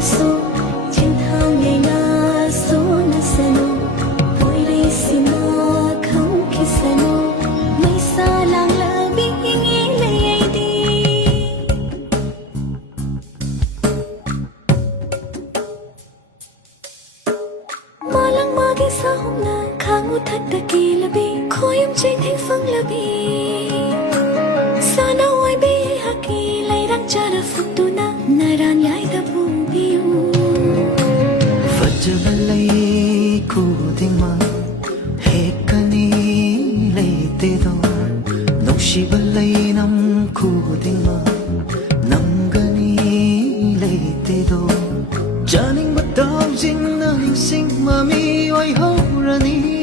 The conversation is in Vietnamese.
so trên thang ngày na số na sano tôi đi xin na không khi sano mấy xa lang lỡ bị nghĩ lấy đi malang magi sa hôm na khang utat ta kỳ là bi khoyam chạy thanh phăng là bi sana oi bi haki lấy răng cha da futu na naran yai da bu biu Vajjalai kudima hekani leite do Noshibalai nam kudima namgani leite do Janing batao jing na sing mami oi ho rani